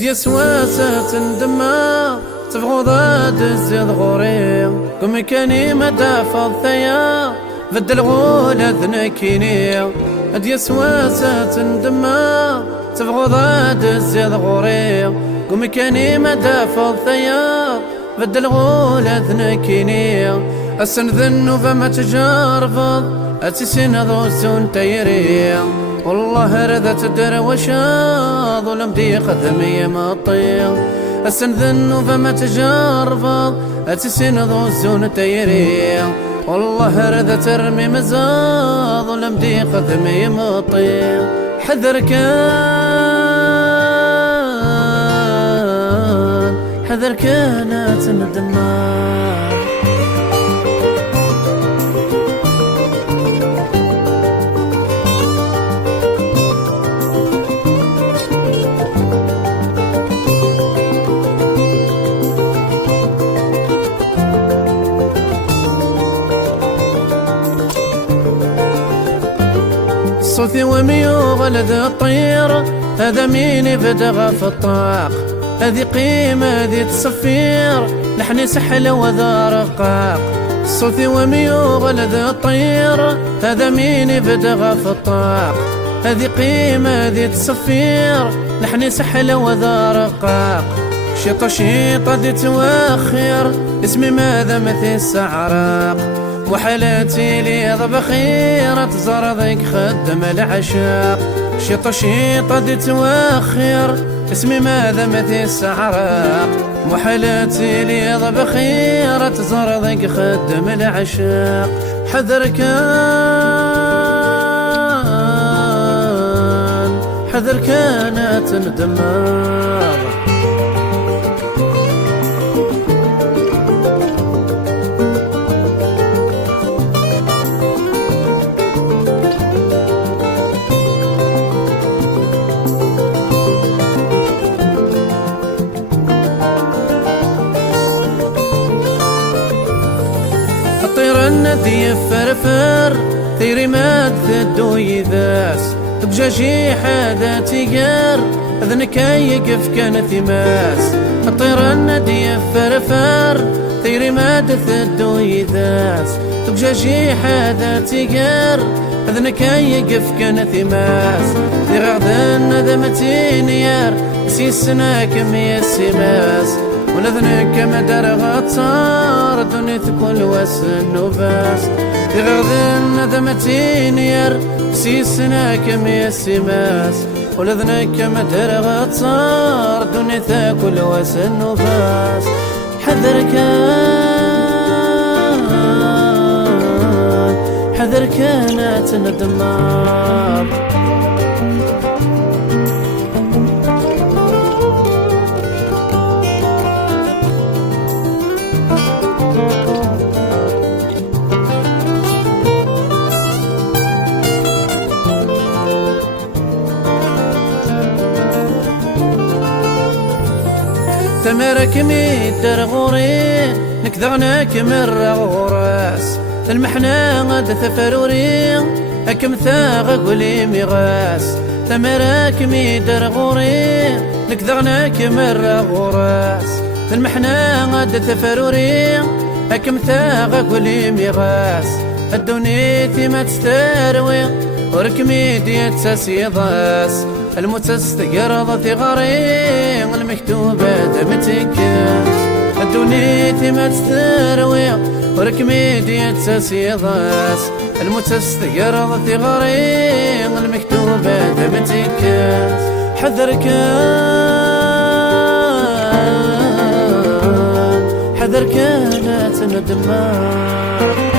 هاد يسواسة ندما تبغض الزيد غوري قومي كاني ما دافض ثيا بدل غولة ذنكيني هاد يسواسة ندما تبغض الزيد غوري قومي كاني ما دافض ثيا بدل غولة ذنكيني السن ذنو فما تجارفض أتسين ذو الزون تيري والله ردت الدروشة ظلم دي خدمي مطير السن ذنو فما تجارفض أتسين ذو الزون تيري والله ردت ارمي مزا ظلم دي خدمي مطير حذر كانت ندمان صوتي وميو غلد الطير هذا مين يبدغ في الطاق هذه قيمة هذه تصفير لحني سحل وذا رقاق صوتي وميو غلد الطير هذا مين يبدغ في الطاق هذه قيمة هذه تصفير لحني سحل وذا رقاق شيطة شيطة دي تواخر اسمي ماذا مثل السعراق وحالاتي لي بخيرة تزرضك خدم العشاق شيطة شيطة دي تواخر اسمي ماذا مثل السعراق وحالاتي لي بخيرة تزرضك خدم العشاق حذر كانت ندمار الندي فرفر ثيري ماد ثدو يذاس بجاجي حدا تيقار اذنك يقف كان ثماس الطير الندي فرفر ثيري ماد ثدو يذاس بجاجي حدا تيقار اذنك يقف كان ثماس ذي غغدن ذمتين يار سيسنا كم يسماس ولذنك مدار غطار دنيت كل وسن وباس يغذن ذمتين ير سيسنا كم يسماس ولذنك مدار غطار دنيت كل وسن وباس حذر كانت ندمار تمرك ميدر غوري نكذغناك مرة غوراس المحنا غاد ثفروري أكم ثاغ قولي ميغاس تمرك ميدر غوري نكذغناك مرة غوراس المحنا غاد ثفروري أكم ثاغ قولي ميغاس الدنيا ما تستروي وركمي ديت ساسيضاس المتستقرض ثغري المكتوبة دمتكاس الدنيا ما تستروي وركمي ديت ساسيضاس المتستقرض ثغري المكتوبة دمتكاس حذر كانت ندمار